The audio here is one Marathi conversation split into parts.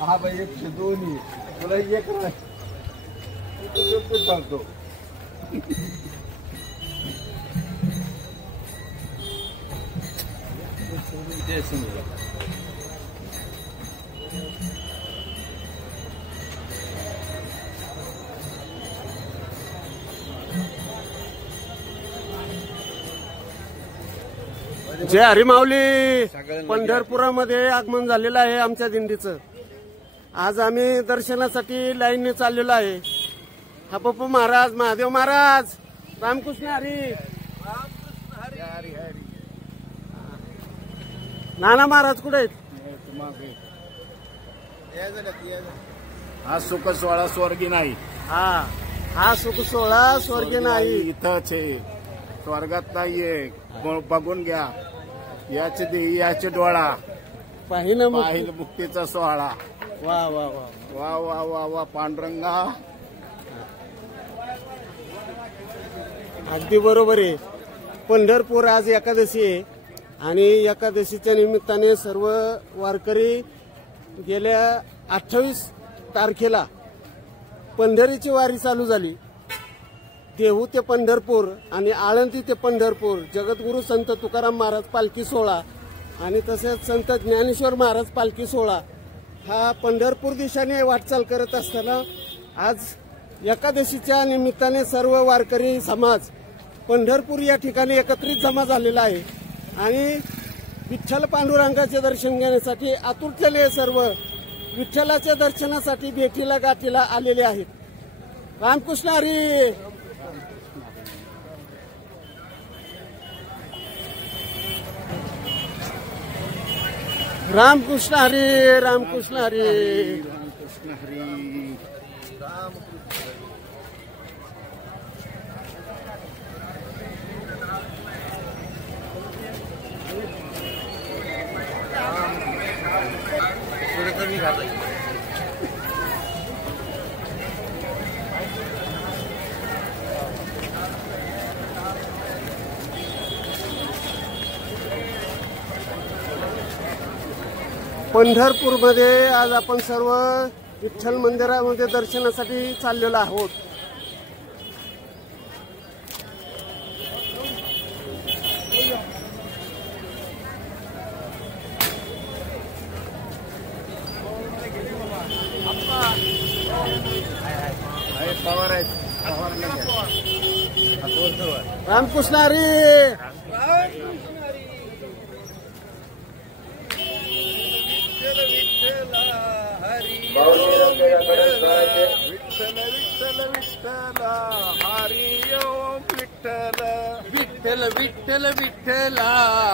हा बाई 102 तुला एक सांगतो. जय हरिमाऊली. पंढरपुरामध्ये आगमन झालेलं आहे आमच्या दिंडीचं. आज आम्ही दर्शनासाठी लाईनने चाललेलो आहे. हा पप्पू महाराज, महादेव महाराज, रामकृष्ण हरी, नाना महाराज कुठे आहेत? हा सुख सोहळा स्वर्गी नाही. हा सुख सोहळा स्वर्गी नाही, इथंच आहे, स्वर्गात नाहीये. बघून घ्या, याचे देही याचे डोळा, पाहिलं मुक्तीचा सोहळा. वा वा वा वा वा वा वा पांडुरंगा. अगदी बरोबर आहे. पंढरपूर आज एकादशी आहे आणि एकादशीच्या निमित्ताने सर्व वारकरी गेल्या 28 तारखेला पंढरीची वारी चालू झाली. देहू ते पंढरपूर आणि आळंदी ते पंढरपूर जगद्गुरू संत तुकाराम महाराज पालखी सोहळा आणि तसेच संत ज्ञानेश्वर महाराज पालखी सोहळा हा पंढरपूर दिशेने वाटचाल करत असताना आज एकादशीच्या निमित्ताने सर्व वारकरी समाज पंढरपूर या ठिकाणी एकत्रित जमा झालेला आहे आणि विठ्ठल पांडुरंगाचे दर्शन घेण्यासाठी आतुरतेने सर्व विठ्ठलाच्या दर्शनासाठी भेटीला गाठीला आलेले आहेत. रामकृष्ण हरी. रामकृष्ण हरी. रामकृष्ण हरी. रामकृष्ण हरी. पंढरपूरमध्ये आज आपण सर्व विठ्ठल मंदिरामध्ये दर्शनासाठी चाललेलो आहोत. पवार आहेत. रामकृष्ण हरी. विठ्ठल विठ्ठल विठ्ठल हरी ओम विठ्ठल. विठ्ठल विठ्ठल विठ्ठल हरी ओम विठ्ठल. विठ्ठल विठ्ठल विठ्ठल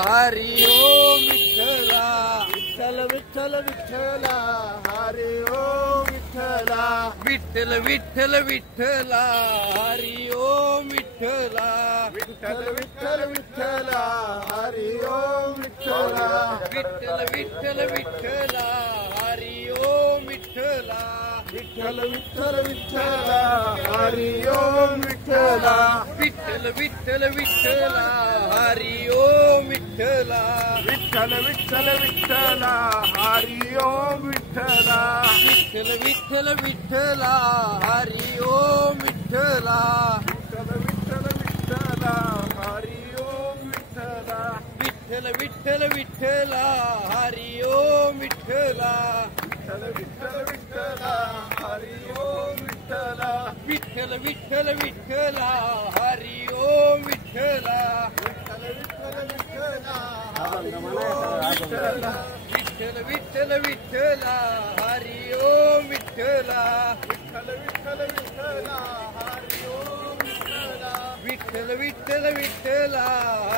हरी ओम विठ्ठल. विठ्ठल विठ्ठल विठ्ठल हरी ओम विठ्ठल. विठ्ठल विठ्ठल विठ्ठल हरी ओम विठ्ठल. विठ्ठल विठ्ठल विठ्ठल हरी ओम विठ्ठल. विठ्ठल विठ्ठल विठ्ठल हरी ओम विठ्ठल. विठ्ठल विठ्ठल विठ्ठल हरी ओम विठ्ठल. विठ्ठल विठ्ठल विठ्ठल हरी ओम विठ्ठल. विठ्ठल विठ्ठल विठ्ठल हरी ओम विठ्ठल. विठ्ठल विठ्ठल विठ्ठल हरी ओम विठ्ठल. विठ्ठल विठ्ठल विठ्ठल हरी ओम विठ्ठल. विठ्ठल विठ्ठल विठ्ठल हरी ओम विठ्ठल. विठ्ठल विठ्ठल विठ्ठल हरी ओम विठ्ठल. विठ्ठल विठ्ठल विठ्ठल विठ्ठल विठ्ठल विठ्ठल हरी ओम विठ्ठल. विठ्ठल विठ्ठल विठ्ठल हरी ओम विठ्ठल. विठ्ठल विठ्ठल विठ्ठल हरी ओम विठ्ठल. विठ्ठल विठ्ठल विठ्ठल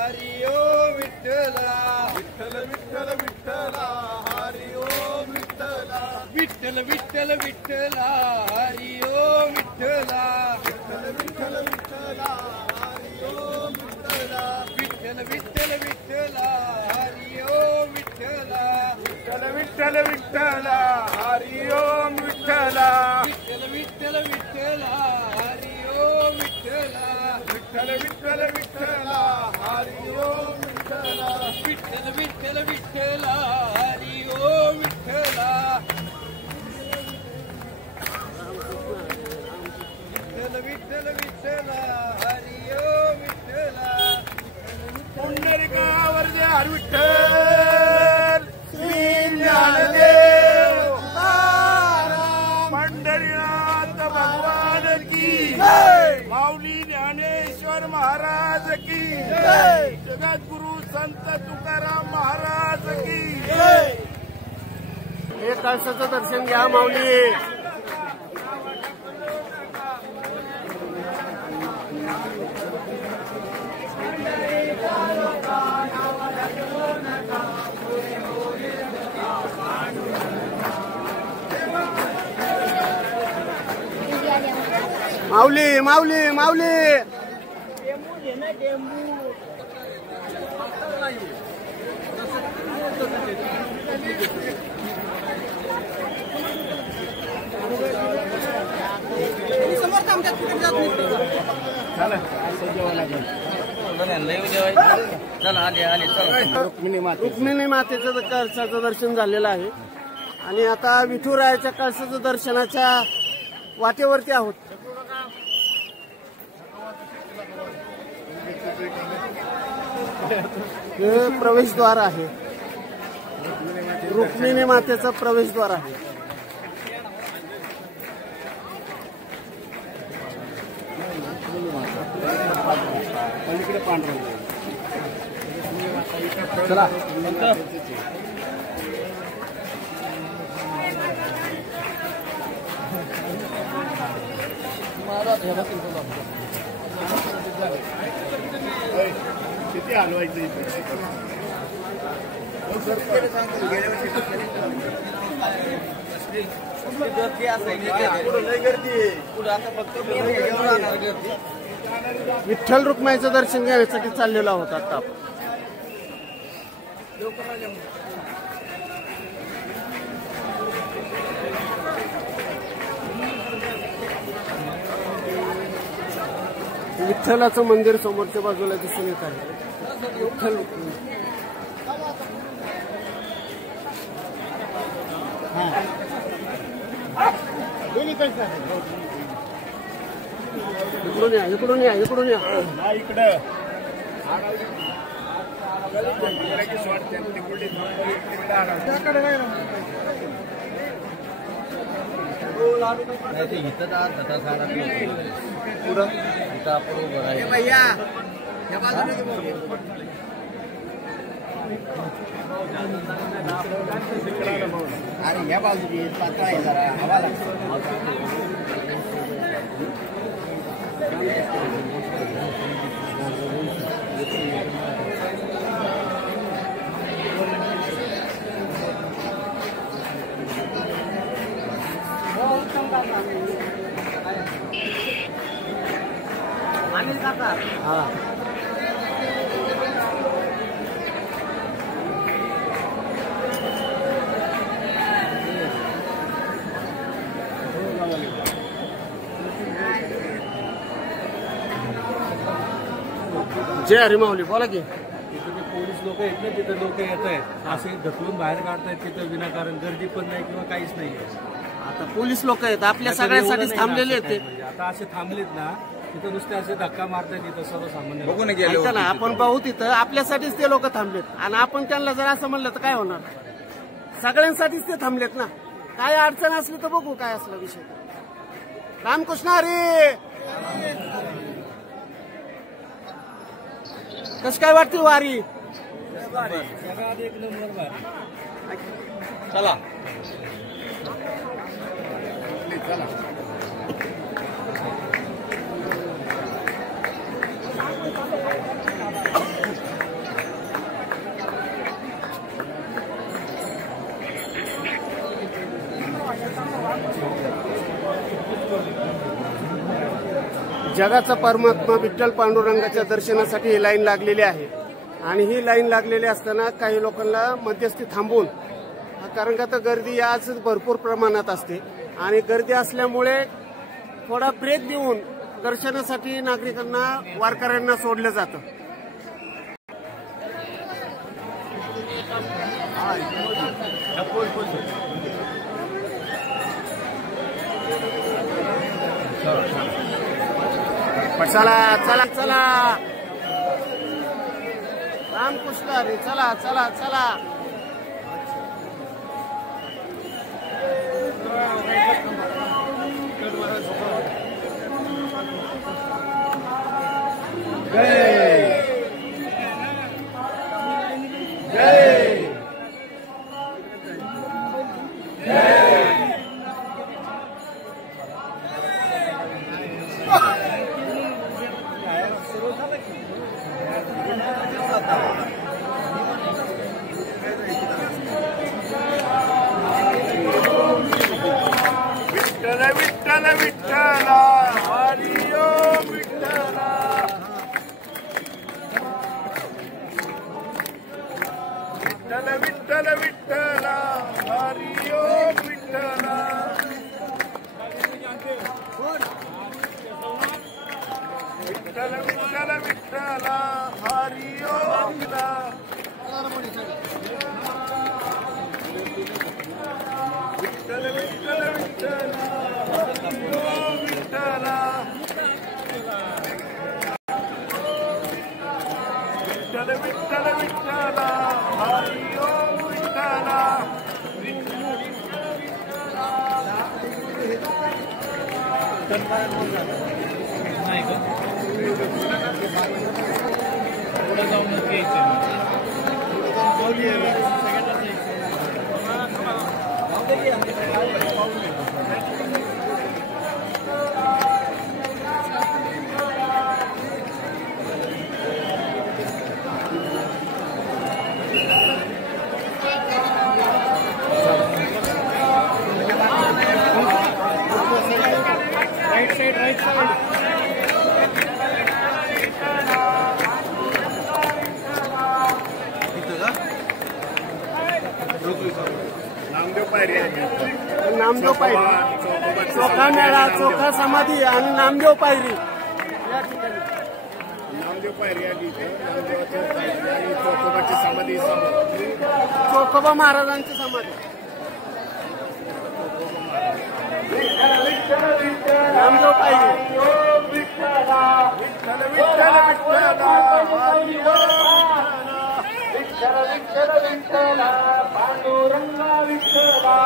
हरी ओम विठ्ठल. विठ्ठल विठ्ठल विठ्ठल हरी ओम विठ्ठल. विठ्ठल विठ्ठल विठ्ठल हरी ओम विठ्ठल. विठ्ठल विठ्ठल विठ्ठल हरी ओम विठ्ठल. विठ्ठल विठ्ठल विठ्ठल हरी ओम विठ्ठल. विठ्ठल विठ्ठल विठ्ठल हरी ओम विठ्ठल. विठ्ठल विठ्ठल विठ्ठल हरी ओम विठ्ठल. विठ्ठल विठ्ठल विठ्ठल जगद्गुरु संत तुकाराम महाराज की हे कळसाचं दर्शन घ्या माऊली. माऊली माऊली माऊली. रुक्मिणी मातेचं कळसाचं दर्शन झालेलं आहे आणि आता विठुरायाच्या कळसाचं दर्शनाच्या वाटेवरती आहोत. हे प्रवेशद्वार आहे, रुक्मिणी मातेचं प्रवेशद्वार आहे. चला किती हलवायचं विठ्ठल रुक्माईचं दर्शन घेण्यासाठी चाललेलो आहोत आता. विठ्ठलाचं मंदिर समोरच्या बाजूला दिसून येत आहे. विठ्ठल इकडून या इकडून या इकडून या इकडं अरे या बाजू पातळ आहे जरा हवा लागतो. हा जय हरी माऊली. बोला की. तिथे पोलीस लोक आहेत ना, तिथे लोक येत आहेत असे ढकलून बाहेर काढतायत. तिथं विनाकारण गर्दी पण नाही किंवा काहीच नाही. आता पोलीस लोक आहेत आपल्या सगळ्यांसाठीच थांबलेले आहेत. म्हणजे आता असे थांबलेत ना, तिथं नुसते असे धक्का मारतायत. तिथं सर्वसामान्य बघून ऐका ना, आपण पाहू तिथं आपल्यासाठीच ते लोक थांबलेत आणि आपण त्यांना जर असं म्हणलं तर काय होणार. सगळ्यांसाठीच ते थांबलेत ना. काय अडचण असली तर बघू काय असला विषय. रामकृष्ण हरी. कस काय वाटते वारी. एक नंबर भारी. चला चला जगाचा परमात्मा विठ्ठल पांडुरंगाच्या दर्शनासाठी ही लाईन लागलेली आहे आणि ही लाईन लागलेली असताना काही लोकांना मध्यस्थी थांबून, कारण का तर गर्दी आज भरपूर प्रमाणात असते आणि गर्दी असल्यामुळे थोडा ब्रेक देऊन दर्शनासाठी नागरिकांना वारकऱ्यांना सोडलं जातं. चला चला चला रामकृष्ण हरी. चला चला चला. विठ्ठल विठ्ठला हरी ओम विठ्ठला विठ्ठल विठ्ठल विठ्ठला हरी ओम विठ्ठल विठ्ठल विठ्ठला हरी ओम विठ्ठला विठ्ठल विठ्ठल विठ्ठला हरी ओम विठ्ठला पुढे जाऊनच घ्यायचं राईट साइड नामदेव पायरी नामदेव पायरी चोखा मेळा चोखा समाधी आणि नामदेव पायरी या ठिकाणी नामदेव पायरी आली नामदेवाच्या आणि चोखोबाची समाधी समोर चोखोबा महाराजांची समाधी नामदेव पायरी विठ्ठल विठ्ठल विठ्ठला विठ्ठल विठ्ठल विठ्ठला पांडुरंगा विठ्ठला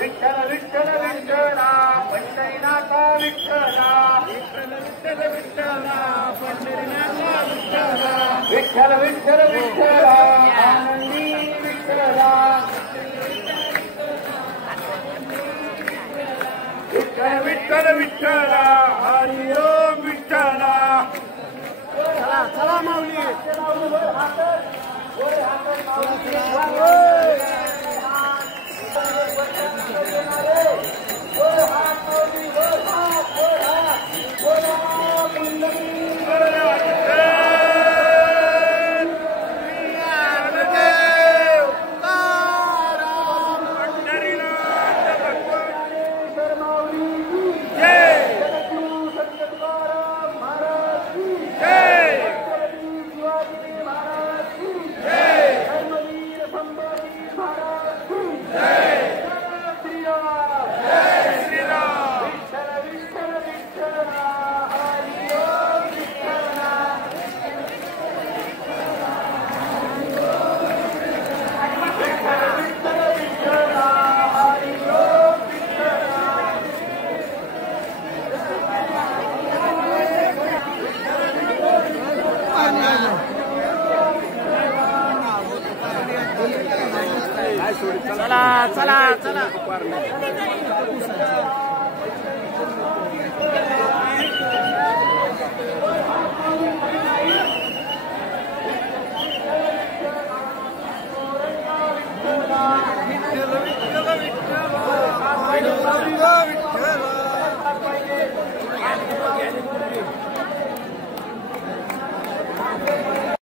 विठ्ठल विठ्ठल विठ्ठला पंढरीनाथा विठ्ठला विठ्ठल विठ्ठल विठ्ठला पंढरीनाथा विठ्ठला विठ्ठल विठ्ठल विठ्ठला आनंदी विठ्ठला विठ्ठल विठ्ठल विठ्ठला हरी ओम विठ्ठला चला चला माऊली चला चला चला